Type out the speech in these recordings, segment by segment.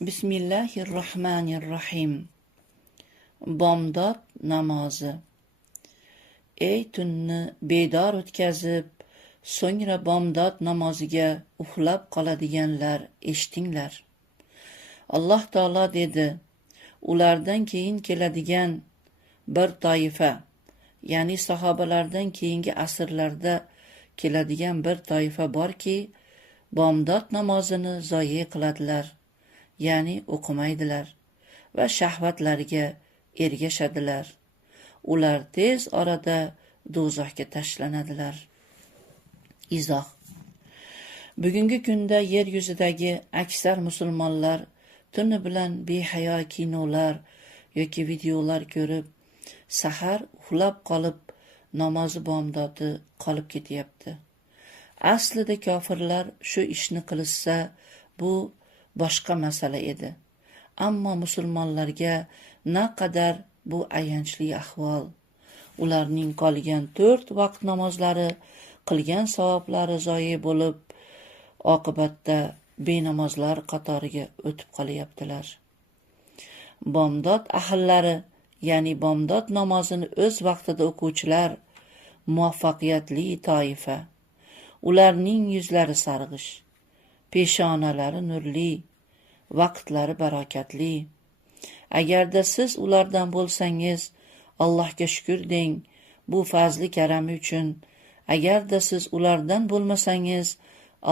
Bismillahirrohmanirrohim. Bomdod namozi. Ey tunni bedor o'tkazib, so'ngra bomdod namoziga uxlab qoladiganlar, eshitinglar. Alloh taolo dedi: ulardan keyin keladigan bir toifa, ya'ni sahobalardan keyingi asrlarda keladigan bir toifa borki, bomdod namozini zoye qiladilar, ya'ni o'qimaydilar va shahvatlariga ergashadilar. Ular tez orada do'zaxga tashlanadilar. Izoh. Bugungi kunda yer yuzidagi aksar musulmonlar tuni bilan behayo kinolar yoki videolar ko'rib, sahar uxlab qolib, namozi bomdodi qolib ketyapti. Aslida kofirlar shu ishni qilishsa, bu boshqa masala edi. Ammo musulmonlarga naqadar bu ayanchli ahvol. Ularning qolgan 4 vaqt namozlari, qilgan savoblari zoye bo'lib, oqibatda benamozlar qatoriga o'tib qolyaptilar. Bomdod ahllari, ya'ni bomdod namozini o'z vaqtida o'quvchilar muvaffaqiyatli toifa. Ularning yuzlari sarg'ish, peshonalari nurli, vaqtlari barokatli. Agarda siz ulardan bo'lsangiz, Allohga shukr deng, bu fazli karami uchun. Agarda siz ulardan bo'lmasangiz,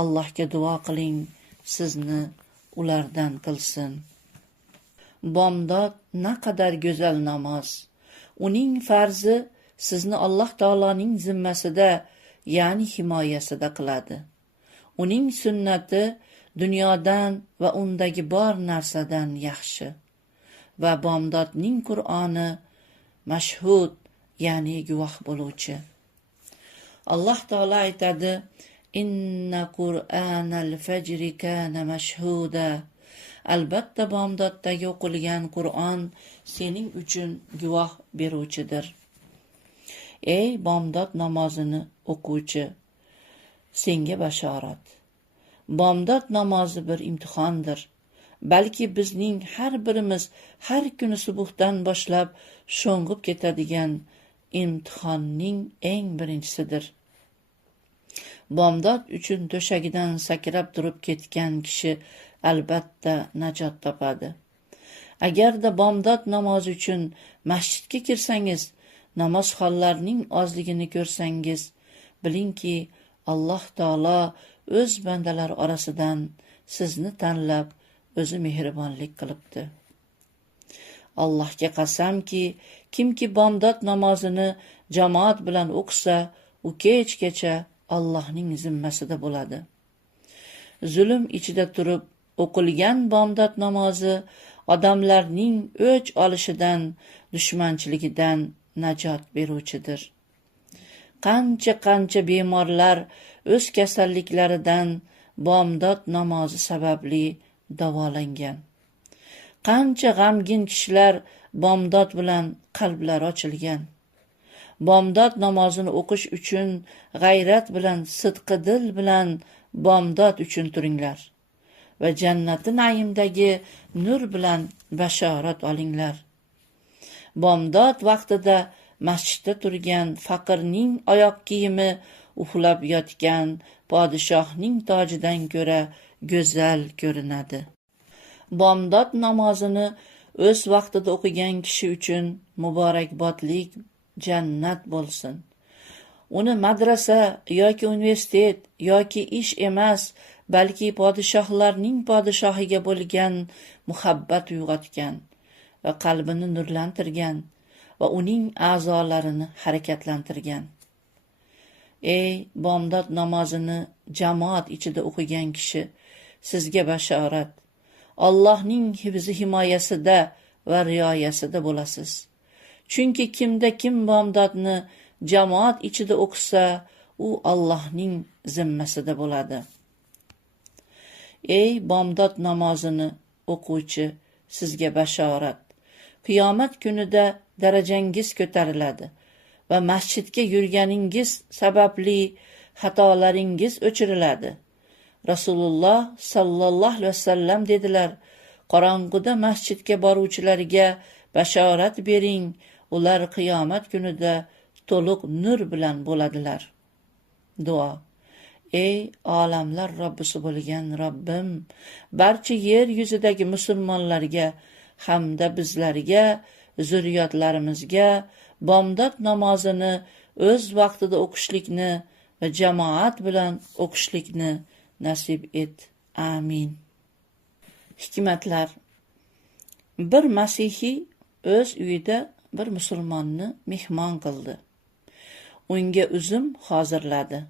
Allohga duo qiling, sizni ulardan qilsin. Bomdod naqadar go'zal namoz. Uning farzi sizni Alloh taoloning zimmasida, ya'ni himoyasida qiladi. Uning sunnati dunyodan va undagi bor narsadan yaxshi. Va bomdodning Qur'oni mashhud, ya'ni guvoh bo'luvchi. Alloh taolo aytadi: Inna Qur'anal fajri kana mashhuda. Albatta bomdoddagi o'qilgan Qur'on sening uchun guvoh beruvchidir. Ey bomdod namozini o'quvchi, senga bashorat. Bomdod namozi bir imtihondir. Balki bizning har birimiz har kuni subuhdan boshlab sho'ng'ib ketadigan imtihonning eng birinchisidir. Bomdod uchun to'shagidan sakrab turib ketgan kishi albatta najot topadi. Agarda bomdod namozi uchun masjidga kirsangiz, namozxonlarning ozligini ko'rsangiz, bilingki, Alloh taolo o'z bandalar orasidan sizni tanlab, o'zi mehribonlik qilibdi. Allohga qasamki, kimki bomdod namozini jamoat bilan o'qisa, u kechgacha Allohning zimmasida bo'ladi. Zulm ichida turib o'qilgan bomdod namozi odamlarning o'ch olishidan, dushmanchiligidan najot beruvchidir. Qancha bemorlar o'z kasalliklaridan bomdod namozi sababli davolangan. Qancha g'amgin kishilar bomdod bilan qalblari ochilgan. Bomdod namozini o'qish uchun g'ayrat bilan, sidqi dil bilan bomdod uchun turinglar va jannati naimdagi nur bilan bashorat olinglar. Bomdod vaqtida masjidda turgan faqirning oyoq kiyimi uxlab yotgan podshohning tojidan ko'ra go'zal ko'rinadi. Bomdod namozini o'z vaqtida o'qigan kishi uchun muborakbodlik jannat bo'lsin. Uni madrasa yoki universitet yoki ish emas, balki podshohlarning podshohiga bo'lgan muhabbat uyg'otgan va qalbini nurlantirgan va uning a'zolarini harakatlantirgan. Ey bomdod namozini jamoat ichida o'qigan kishi, sizga bashorat. Allohning hifzi himoyasida va rioyasida bo'lasiz. Chunki kimda kim bomdodni jamoat ichida o'qisa, u Allohning zimmasida bo'ladi. Ey bomdod namozini o'quvchi, sizga bashorat. Qiyomat kunida darajangiz ko'tariladi va masjidga yurganingiz sababli xatolaringiz o'chiriladi. Rasululloh sallallohu alayhi vasallam dedilar: qorong'uda masjidga boruvchilarga bashorat bering, ular qiyomat kunida to'liq nur bilan bo'ladilar. Duo. Ey olamlar Robbisi bo'lgan Robbim, barcha yer yuzidagi musulmonlarga hamda bizlarga, zurriyotlarimizga bomdod namozini o'z vaqtida o'qishlikni va jamoat bilan o'qishlikni nasib et. Amin. Hikmatlar. Bir masihiy o'z uyida bir musulmonni mehmon qildi. Unga uzum hozirladi.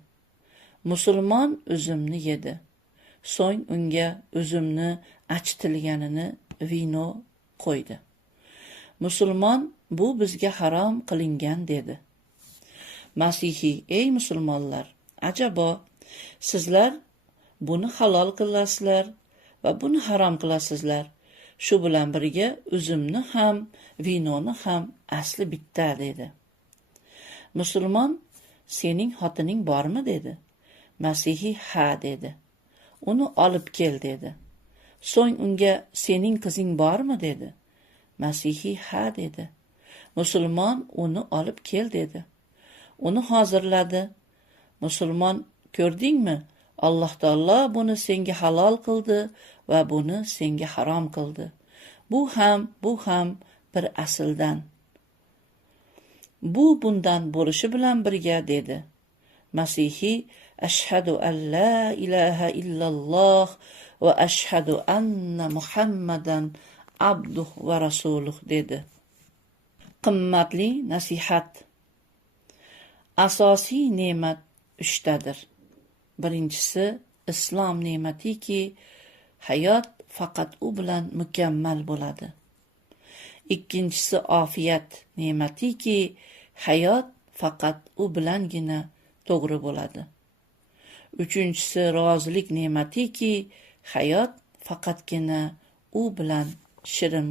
Musulmon uzumni yedi. So'ng unga uzumni achitilganini vino qo'ydi. Musulmon, bu bizga harom qilingan dedi. Masihiy, ey musulmonlar, ajabo, sizlar buni halol qilasizlar va buni harom qilasizlar. Shu bilan birga uzumni ham, vinoni ham asli bitta dedi. Musulmon, sening xotining bormi dedi. Masihiy ha dedi. Uni olib kel dedi. So'ng unga sening qizing bormi dedi. Masihiy ha dedi. Musulmon uni olib kel dedi. Uni hozirladi. Musulmon, ko'rdingmi? Alloh taolo buni senga halol qildi va buni senga harom qildi. Bu ham bir asldan. Bu bundan bo'lishi bilan birga dedi. Masihiy, ashhadu an la ilaha illalloh va ashhadu anna Muhammadan abduh va rasuluh dedi. Qimmatli nasihat. Asosiy ne'mat 3 tadir. Birinchisi islom ne'matiki, hayot faqat u bilan mukammal bo'ladi. Ikkinchisi ofiyat ne'matiki, hayot faqat u bilangina to'g'ri bo'ladi. Uchinchisi rozilik ne'matiki, hayot faqatgina u bilan shirin